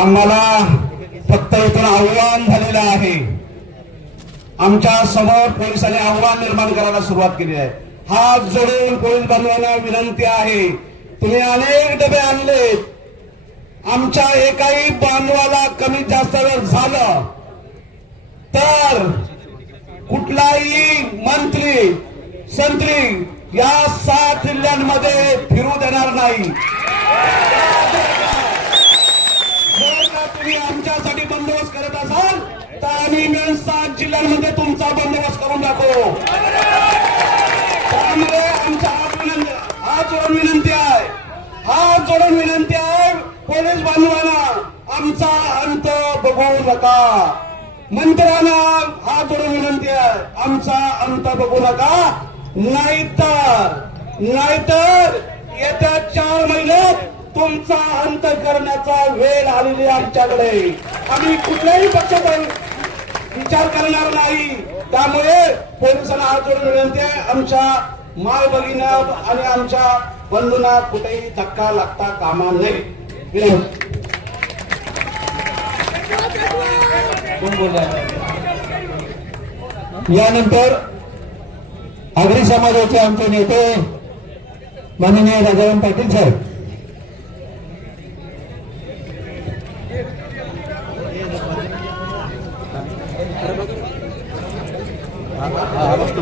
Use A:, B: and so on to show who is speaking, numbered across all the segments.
A: आम्हाला फक्त इथून आव्हान झालेलं आहे. आमच्यासमोर पोलिसांनी आव्हान निर्माण करायला सुरुवात केली आहे. हात जोडून पोलीस बांधवांना विनंती आहे तुम्ही अनेक डबे आणलेत. आमच्या एकाही बांधवाला कमी जास्त वेळ झालं तर कुठलाही मंत्री संत्री या सात जिल्ह्यांमध्ये फिरू देणार नाही. तुम्ही आमच्यासाठी बंदोबस्त करत असाल तर आम्ही मिळून सात जिल्ह्यांमध्ये तुमचा बंदोबस्त करून दाखवू त्यामुळे आमचा हात विनंती हात जोडून विनंती आहे. हात जोडून विनंती आहे पोलीस बांधवांना आमचा अंत बघू नका. मंत्र्यांना हात जोडून विनंती आहे आमचा अंत बघू नका. नाहीतर नाहीतर येत्या चार महिन्यात तुमचा अंत करण्याचा वेळ आलेली आमच्याकडे. आम्ही कुठल्याही पक्षाचा विचार करणार नाही. त्यामुळे पोलिसांना हात जोडून विनंती आहे आमच्या माय भगिना आणि आमच्या बंधूंना कुठेही धक्का लागता कामा नये.
B: यानंतर आगरी समाजाचे आमचे नेते माननीय राजाराम पाटील साहेब. ಆಗಸ್ಟ್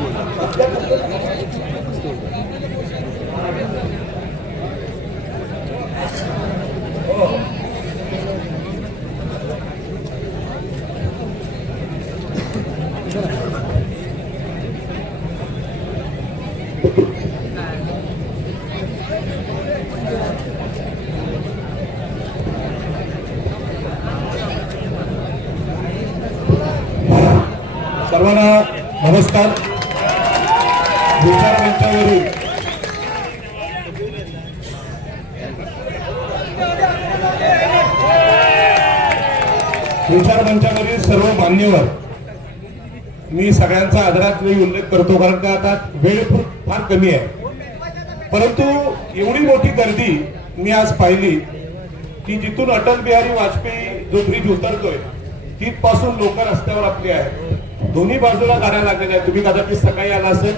B: नमस्कार विचार मंचावरील विचार मंचावरील सर्व मान्यवर मी सगळ्यांचा आदरात उल्लेख करतो कारण का आता वेळ खूप फार कमी आहे. परंतु एवढी मोठी गर्दी मी आज पाहिली की जिथून अटल बिहारी वाजपेयी जो ब्रिज उतरतोय तिथपासून लोक रस्त्यावर आपली आहेत. दोन्ही बाजूला गाड्या लागलेल्या आहेत. तुम्ही कदाचित सकाळी आला असेल.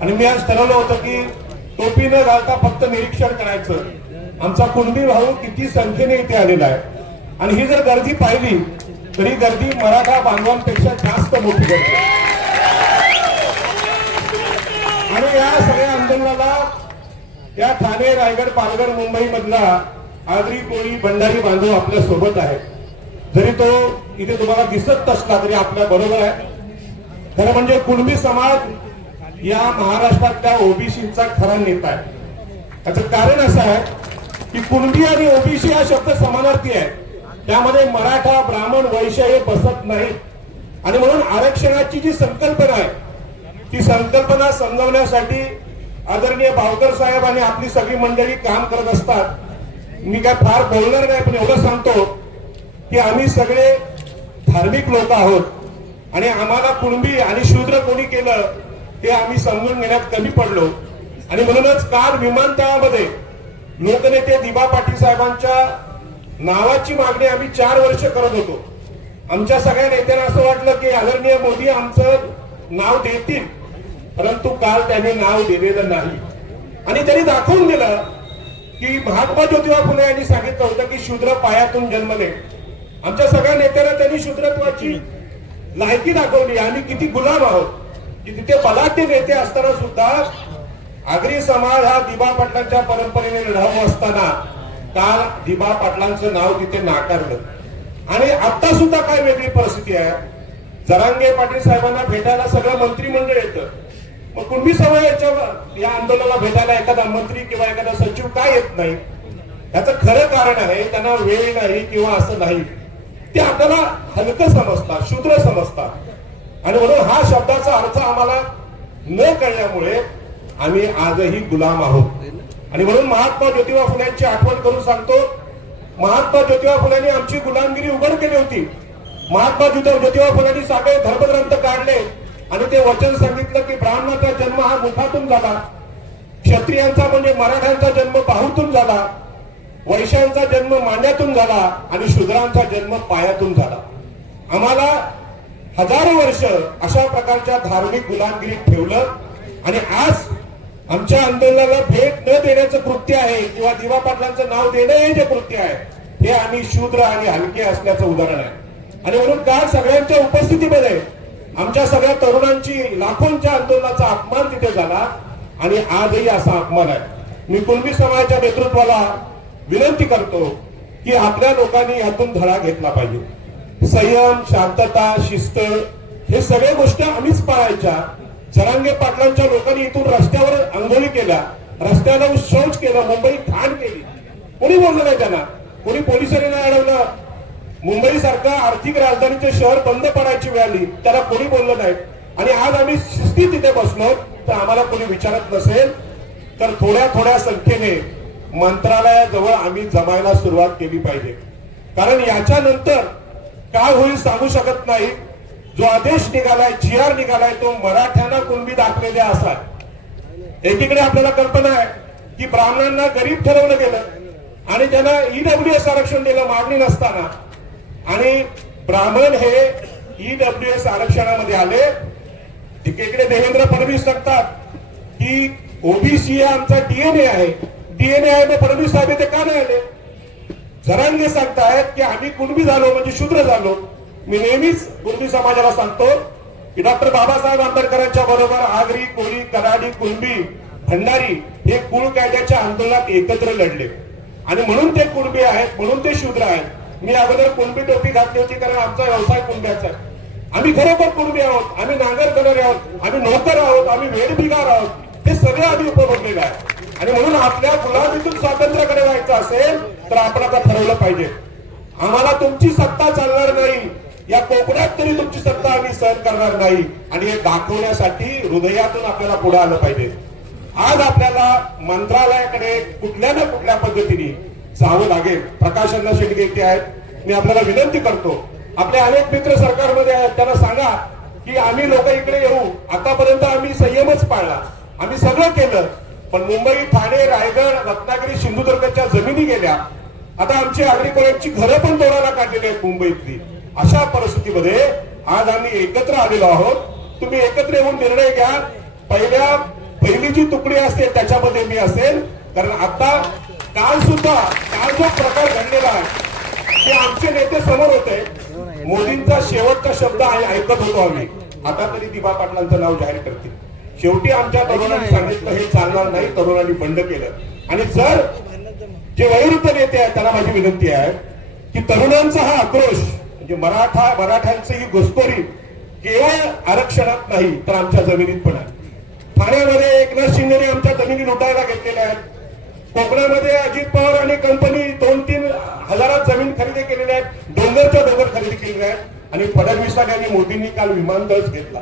B: आणि मी आज ठरवलं होतं की टोपी न घालता फक्त निरीक्षण करायचं. आमचा कुणबी भाऊ किती संख्येने इथे आलेला आहे. आणि ही जर गर्दी पाहिली तरी गर्दी मराठा बांधवांपेक्षा जास्त मोठी गर्दी आणि या सगळ्या आंदोलनाला या ठाणे रायगड पालघर मुंबई मधला आगरी कोळी भंडारी बांधव आपल्यासोबत आहे जरी तो इथे तुम्हाला दिसत असला तरी आपल्या बरोबर आहे. खरं म्हणजे कुणबी समाज या महाराष्ट्रातल्या ओबीसीचा खरा नेता आहे. त्याचं कारण असं आहे की कुणबी आणि ओबीसी हा शब्द समानार्थी आहे. त्यामध्ये मराठा ब्राह्मण वैश्य हे बसत नाही आणि म्हणून आरक्षणाची जी संकल्पना आहे ती संकल्पना समजवण्यासाठी आदरणीय भावकर साहेब आणि आपली सगळी मंडळी काम करत असतात. मी काय फार बोलणार नाही पण एवढं सांगतो की आम्ही सगळे धार्मिक लोक आहोत. आणि आम्हाला कुणबी आणि शूद्र कोणी केलं ते आम्ही समजून घेण्यात कमी पडलो. आणि म्हणूनच काल विमानतळामध्ये लोकनेते दिबा पाटील साहेबांच्या नावाची मागणी आम्ही चार वर्ष करत होतो. आमच्या सगळ्या नेत्यांना असं वाटलं की आदरणीय मोदी आमचं नाव देतील परंतु काल त्यांनी नाव दिलेलं नाही. आणि त्यांनी दाखवून दिलं की महात्मा ज्योतिबा फुले यांनी सांगितलं होतं की शूद्र पायातून जन्मले आमच्या सगळ्या नेत्यांना त्यांनी शूद्रत्वाची लायकी दाखवली आम्ही किती गुलाम आहोत. की तिथे बलाढ्य नेते असताना सुद्धा आगरी समाज हा दिबा पाटलांच्या परंपरेने लढावू असताना काल दिबा पाटलांचं नाव तिथे नाकारलं. आणि आता सुद्धा काय वेगळी परिस्थिती आहे? जरांगे पाटील साहेबांना भेटायला सगळं मंत्रिमंडळ येतं. मग कुणबी याच्यावर या आंदोलनाला भेटायला एखादा मंत्री किंवा एखादा सचिव काय येत नाही? याचं खरं कारण आहे त्यांना वेळ नाही किंवा असं नाही. ते आपल्याला हलकं समजतात शूद्र समजतात. आणि म्हणून हा शब्दाचा अर्थ आम्हाला न कळल्यामुळे आम्ही आजही गुलाम आहोत. आणि म्हणून महात्मा ज्योतिबा फुल्यांची आठवण करून सांगतो महात्मा ज्योतिबा फुल्यांनी आमची गुलामगिरी उघड केली होती. महात्मा ज्योतिबा फुल्यांनी सगळे धर्मग्रंथ काढले आणि ते वचन सांगितलं की ब्राह्मणाचा जन्म हा मुखातून झाला क्षत्रियांचा म्हणजे मराठ्यांचा जन्म बाहूतून झाला. वैश्यांचा जन्म मांड्यातून झाला आणि शूद्रांचा जन्म पायातून झाला. आम्हाला हजारो वर्ष अशा प्रकारच्या धार्मिक गुलामगिरीत ठेवलं आणि आज आमच्या आंदोलनाला भेट न देण्याचं कृत्य आहे किंवा दिवा पाटलांचं नाव देणं हे जे कृत्य आहे हे आम्ही शूद्र आणि हलके असल्याचं उदाहरण आहे. आणि म्हणून काल सगळ्यांच्या उपस्थितीमध्ये आमच्या सगळ्या तरुणांची लाखोंच्या आंदोलनाचा अपमान तिथे झाला आणि आजही असा अपमान आहे. मी कुणबी समाजाच्या नेतृत्वाला विनंती करतो की आपल्या लोकांनी यातून धडा घेतला पाहिजे. संयम शांतता शिस्त हे सगळ्या गोष्टी आम्हीच पाळायच्या. जरांगे पाटलांच्या लोकांनी इथून रस्त्यावर आंघोळी केल्या रस्त्याला शौच केला मुंबई ठाण केली. कोणी बोललं नाही त्यांना? कोणी पोलिसांनी नाही अडवलं? मुंबई सारखं आर्थिक राजधानीचे शहर बंद पडायची वेळ आली त्याला कोणी बोललं नाही? आणि आज आम्ही शिस्ती तिथे बसलो तर आम्हाला कोणी विचारत नसेल? तर थोड्या थोड्या संख्येने मंत्रालयाजवळ आम्ही जमायला सुरुवात केली पाहिजे. कारण याच्यानंतर काय होईल सांगू शकत नाही. जो आदेश निघालाय जी आर निघालाय तो मराठ्यांना कुणबी दाखलेले असा एकीकडे आपल्याला कल्पना आहे की ब्राह्मणांना गरीब ठरवलं गेलं आणि त्यांना ईडब्ल्यू एस आरक्षण दिलं मागणी नसताना. आणि ब्राह्मण हे ईडब्ल्यू एस आरक्षणामध्ये आले. एकीकडे देवेंद्र फडणवीस सांगतात की ओबीसी हे आमचा डीएनए आहे. टीएनए आहे फडणवीस साहेब ते का नाही आले जरांगे सांगतायत की आम्ही कुणबी झालो म्हणजे शूद्र झालो मी नेहमीच कुणबी समाजाला सांगतो की डॉक्टर बाबासाहेब आंबेडकरांच्या बरोबर आगरी कोळी कराडी कुणबी भंडारी हे कुळ कायद्याच्या आंदोलनात एकत्र लढले. आणि म्हणून ते कुणबी आहेत म्हणून ते शूद्र आहेत. मी अगोदर कुणबी टोपी घातली होती कारण आमचा व्यवसाय कुणब्याचा आहे. आम्ही खरोखर कुणबी आहोत आम्ही नांगर करणारे आहोत आम्ही नोकर आहोत आम्ही वेडबिगार आहोत. हे सगळे आम्ही उपभोगलेलं आहे. आणि म्हणून आपल्या गुलामीतून स्वातंत्र्याकडे जायचं असेल तर आपण आता ठरवलं पाहिजे. आम्हाला तुमची सत्ता चालणार नाही. या कोकणात तरी तुमची सत्ता आम्ही सहन करणार नाही. आणि हे दाखवण्यासाठी हृदयातून आपल्याला पुढे आलं पाहिजे. आज आपल्याला मंत्रालयाकडे कुठल्या ना कुठल्या पद्धतीने जावं लागेल. प्रकाशनला अण्णा शेटगे इथे आहेत. मी आपल्याला विनंती करतो. आपले अनेक मित्र सरकारमध्ये आहेत. त्यांना सांगा की आम्ही लोक इकडे येऊ. आतापर्यंत आम्ही संयमच पाळला. आम्ही सगळं केलं. पण मुंबई ठाणे रायगड रत्नागिरी सिंधुदुर्गच्या जमिनी गेल्या. आता आमची आगरीकोळ्यांची घरं पण तोडायला काढलेली आहेत मुंबईतली. अशा परिस्थितीमध्ये आज आम्ही एकत्र आलेलो आहोत. तुम्ही एकत्र येऊन निर्णय घ्या. पहिल्या पहिली जी तुकडी असते त्याच्यामध्ये मी असेल. कारण आता काल सुद्धा काल जो प्रकार घडलेला आहे ते आमचे नेते समोर होते. मोदींचा शेवटचा शब्द आहे ऐकत होतो आम्ही. आता तरी दिबा पाटलांचं नाव जाहीर करतील. शेवटी आमच्या तरुणांनी सांगितलं हे चालणार नाही तरुणांनी बंड केलं. आणि जर जे वयोवृद्ध नेते आहेत त्यांना माझी विनंती आहे की तरुणांचा हा आक्रोश म्हणजे मराठा मराठ्यांची ही घुसखोरी केवळ आरक्षणात नाही तर आमच्या जमिनीत पण आहे. ठाण्यामध्ये एकनाथ शिंदेने आमच्या जमिनी लुटायला घेतलेल्या आहेत. कोकणामध्ये अजित पवार आणि कंपनी दोन तीन हजारात जमीन खरेदी केलेल्या आहेत. डोंगरच्या डोंगर खरेदी केलेल्या आहेत. आणि फडणवीसांनी आणि मोदींनी काल विमानतळच घेतला.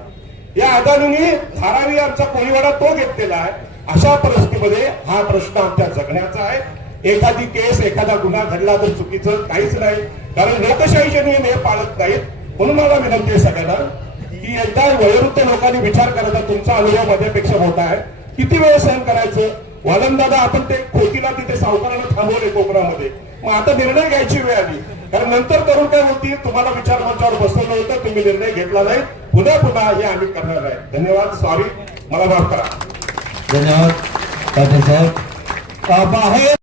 B: या अदानीने धारावी आमचा कोळीवाडा तो घेतलेला आहे. अशा परिस्थितीमध्ये हा प्रश्न आमच्या जगण्याचा आहे. एखादी केस एखादा गुन्हा घडला तर चुकीचं काहीच नाही. कारण लोकशाहीचे नियम हे पाळत नाहीत. म्हणून मला विनंती आहे सगळ्यांना की एकदा वयोवृद्ध लोकांनी विचार करायचा तुमचा अनुभव माझ्यापेक्षा मोठा आहे. किती वेळ सहन करायचं? वालंदादा आपण ते खोतीला तिथे सावकाराला थांबवले कोकणामध्ये. मग आता निर्णय घ्यायची वेळ आली. कारण नंतर करून काय होती तुम्हाला विचार मंचावर बसवलं होतं तुम्ही निर्णय घेतला नाही. पुन्हा पुन्हा हे आम्ही करणार आहे. धन्यवाद. सॉरी मला माफ करा.
C: धन्यवाद. साहेब. बाहेर